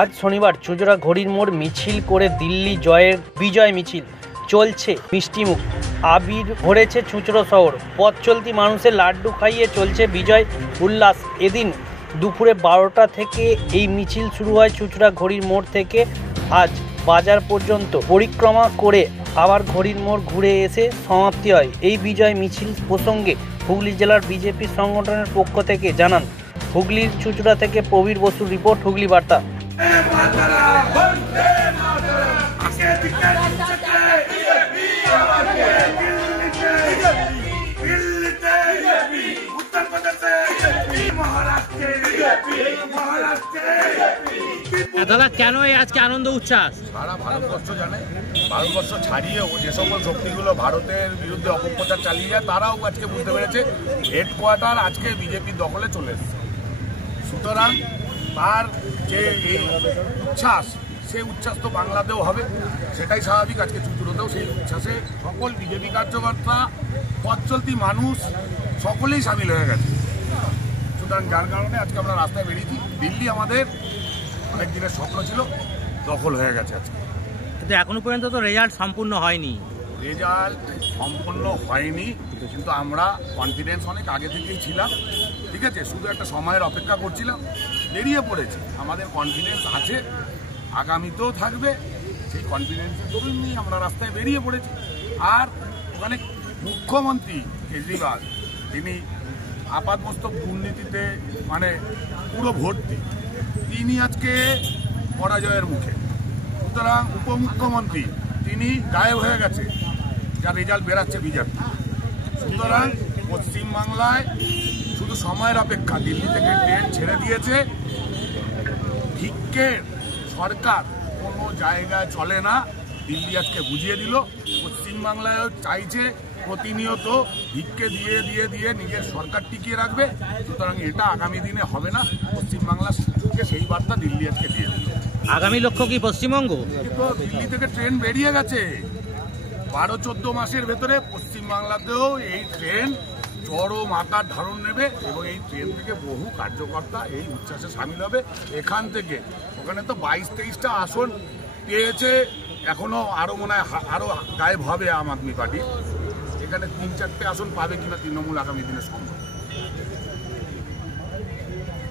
আজ শনিবার চুঁচুড়া ঘড়ির মোড় মিছিল করে দিল্লি জয়ের বিজয় মিছিল চলছে। মিষ্টিমুখ আবির ভরেছে চুঁচুড়া শহর। পথ চলতি মানুষের লাড্ডু খাইয়ে চলছে বিজয় উল্লাস। এদিন দুপুরে 12টা থেকে এই মিছিল শুরু হয় চুঁচুড়া ঘড়ির মোড় থেকে। আজ বাজার পর্যন্ত পরিক্রমা করে আবার ঘড়ির মোড় ঘুরে এসে সমাপ্তি হয়। এই বিজয় মিছিল প্রসঙ্গে হুগলি জেলার বিজেপি সংগঠনের পক্ষ থেকে জানান হুগলির চুঁচুড়া থেকে প্রবীর বসুর রিপোর্ট, হুগলি বার্তা। দাদা, কেন এই আজকে আনন্দ উচ্ছ্বাস? সারা ভারতবর্ষ জানে, ভারতবর্ষ ছাড়িয়েও যে সকল শক্তিগুলো ভারতের বিরুদ্ধে অপপ্রচার চালিয়ে যায় তারাও আজকে বুঝতে পেরেছে হেডকোয়ার্টার আজকে বিজেপির দখলে চলে এসেছে। সুতরাং তার যে এই উচ্ছ্বাস, সেই উচ্ছ্বাস তো বাংলাতেও হবে, সেটাই স্বাভাবিক। আজকে চুঁচুড়াতেও সেই উচ্ছ্বাসে সকল বিজেপি কার্যকর্তা, পথ চলতি মানুষ সকলেই সামিল হয়ে গেছে। সুতরাং যার কারণে আজকে আমরা রাস্তায় বেরিয়েছি। দিল্লি আমাদের অনেক দিনের স্বপ্ন ছিল, দখল হয়ে গেছে আজকে। কিন্তু এখনো পর্যন্ত তো রেজাল্ট সম্পূর্ণ হয়নি। রেজাল্ট সম্পূর্ণ হয়নি, কিন্তু আমরা কনফিডেন্স অনেক আগে থেকেই ছিলাম। ঠিক আছে, শুধু একটা সময়ের অপেক্ষা করছিলাম, বেরিয়ে পড়েছি। আমাদের কনফিডেন্স আছে, আগামীতেও থাকবে। সেই কনফিডেন্সের দরুন নিয়ে আমরা রাস্তায় বেরিয়ে পড়েছি। আর ওখানে মুখ্যমন্ত্রী কেজরিওয়াল, তিনি আপাতমস্তক দুর্নীতিতে মানে পুরো ভর্তি, তিনি আজকে পরাজয়ের মুখে। সুতরাং উপমুখ্যমন্ত্রী তিনি গায়েব হয়ে গেছে, যার রেজাল্ট বেরাচ্ছে বিজেপি। সুতরাং পশ্চিমবাংলায় শুধু সময়ের অপেক্ষা। দিল্লি থেকে ট্রেন ছেড়ে দিয়েছে। ভিক্ষের সরকার কোনো জায়গায় চলে না, দিল্লি আজকে বুঝিয়ে দিল। পশ্চিমবাংলায় চাইছে প্রতিনিয়ত ভিক্ষে দিয়ে দিয়ে দিয়ে নিজের সরকার টিকিয়ে রাখবে। সুতরাং এটা আগামী দিনে হবে না। পশ্চিমবাংলাকে সেই বার্তা দিল্লি আজকে দিয়ে দিল। আগামী লক্ষ্য কি পশ্চিমবঙ্গ? কিন্তু দিল্লি থেকে ট্রেন বেরিয়ে গেছে। 12-14 মাসের ভেতরে পশ্চিমবাংলাতেও এই ট্রেন চরম আকার ধারণ নেবে এবং এই ট্রেন থেকে বহু কার্যকর্তা এই উচ্ছ্বাসে সামিল হবে। এখান থেকে ওখানে তো 22-23টা আসন পেয়েছে, এখনো আরো মনে হয় আরো গায়েব হবে আম আদমি পার্টি। এখানে 3-4টে আসন পাবে কিনা তৃণমূল আগামী দিনে সম্ভব।